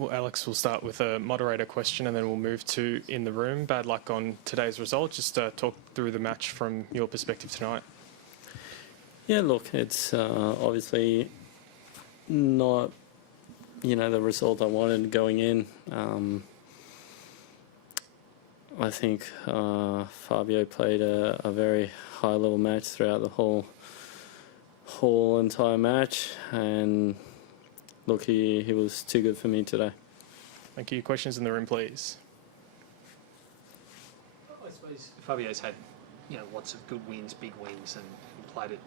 Well, Alex, we'll start with a moderator question and then we'll move to in the room. Bad luck on today's result. Just talk through the match from your perspective tonight. Yeah, look, it's obviously not, the result I wanted going in. I think Fabio played a very high-level match throughout the whole entire match, and look, he was too good for me today. Thank you. Questions in the room, please. I suppose Fabio's had, lots of good wins, big wins, and played at,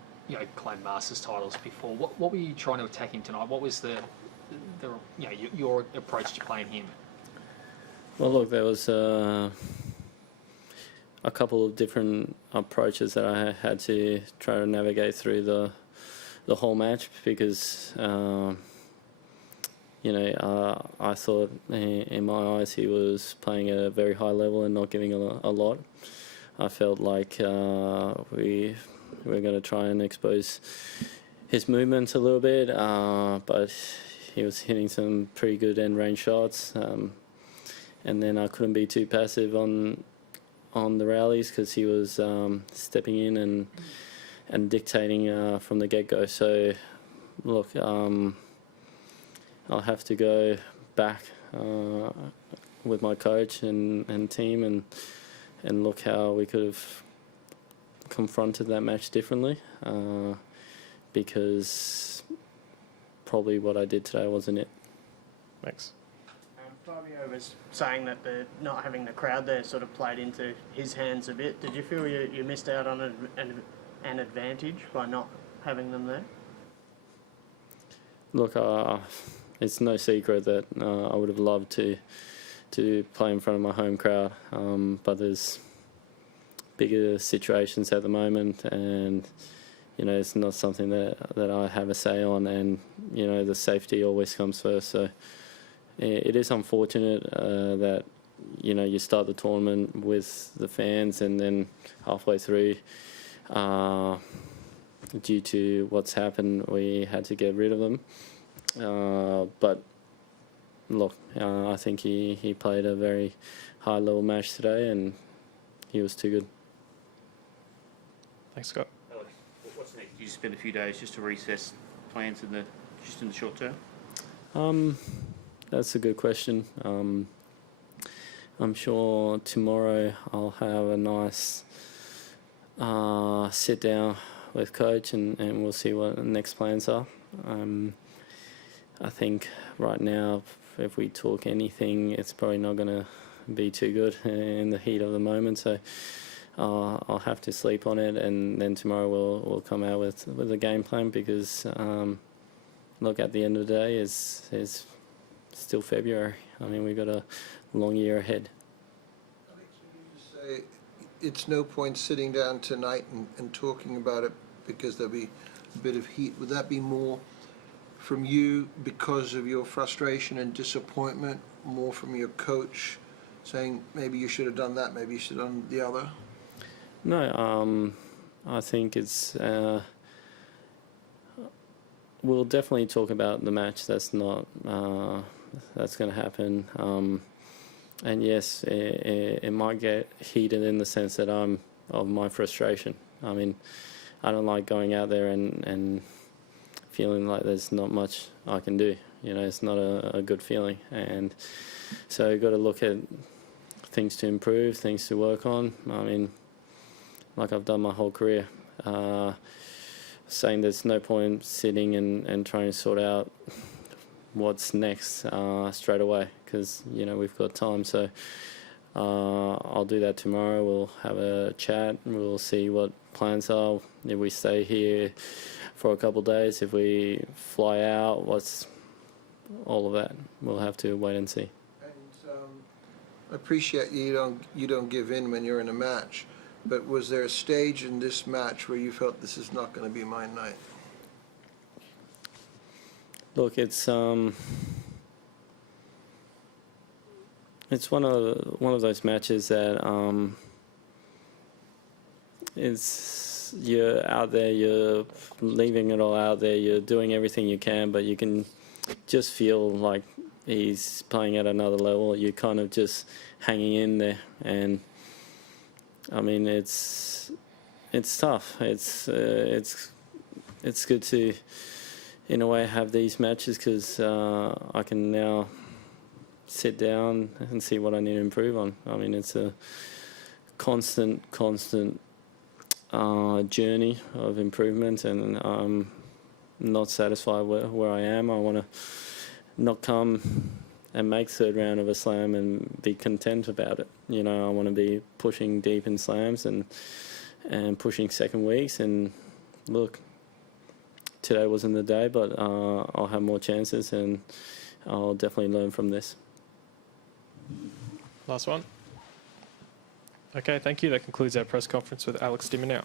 claimed Masters titles before. What were you trying to attack him tonight? What was your approach to playing him? Well, look, there was a couple of different approaches that I had to try to navigate through the whole match because, I thought in my eyes he was playing at a very high level and not giving a lot. I felt like we were going to try and expose his movements a little bit, but he was hitting some pretty good end-range shots. And then I couldn't be too passive on the rallies because he was stepping in and dictating from the get-go. So, look, I'll have to go back with my coach and team and look how we could have confronted that match differently because probably what I did today wasn't it. Thanks. Fabio was saying that not having the crowd there sort of played into his hands a bit. Did you feel you missed out on an advantage by not having them there? Look, it's no secret that I would have loved to play in front of my home crowd, but there's bigger situations at the moment, and it's not something that I have a say on, and the safety always comes first. So it is unfortunate that you start the tournament with the fans and then halfway through, due to what's happened, we had to get rid of them. But look, I think he played a very high-level match today, and he was too good. Thanks, Scott. Alex, what's next? You spend a few days just to reassess plans in the short term? That's a good question. I'm sure tomorrow I'll have a nice sit down with coach and we'll see what the next plans are. I think right now, if we talk anything, it's probably not going to be too good in the heat of the moment. So I'll have to sleep on it, and then tomorrow we'll come out with a game plan because look, at the end of the day, is still February. I mean, we've got a long year ahead. Alex, you say it's no point sitting down tonight and talking about it because there'll be a bit of heat. Would that be more from you because of your frustration and disappointment, more from your coach saying maybe you should have done that, maybe you should have done the other? No, I think it's... we'll definitely talk about the match. That's not... that's going to happen. And yes, it might get heated in the sense that I'm of my frustration. I mean, I don't like going out there and feeling like there's not much I can do. It's not a good feeling. And so you've got to look at things to improve, things to work on. I mean, like I've done my whole career, saying there's no point sitting and trying to sort out what's next straight away because, we've got time. So I'll do that tomorrow. We'll have a chat and we'll see what plans are. If we stay here for a couple of days, if we fly out, what's all of that. We'll have to wait and see. And I appreciate you don't give in when you're in a match, but was there a stage in this match where you felt this is not going to be my night? Look, it's one of those matches that you're out there, you're leaving it all out there, you're doing everything you can, but you can just feel like he's playing at another level. You're kind of just hanging in there, and I mean it's tough. It's good to, in a way, have these matches because I can now sit down and see what I need to improve on. I mean, it's a constant journey of improvement, and I'm not satisfied where I am. I want to not come and make third round of a slam and be content about it. You know, I want to be pushing deep in slams and pushing second weeks. And look, today wasn't the day, but I'll have more chances, and I'll definitely learn from this. Last one. Okay, thank you. That concludes our press conference with Alex de Minaur.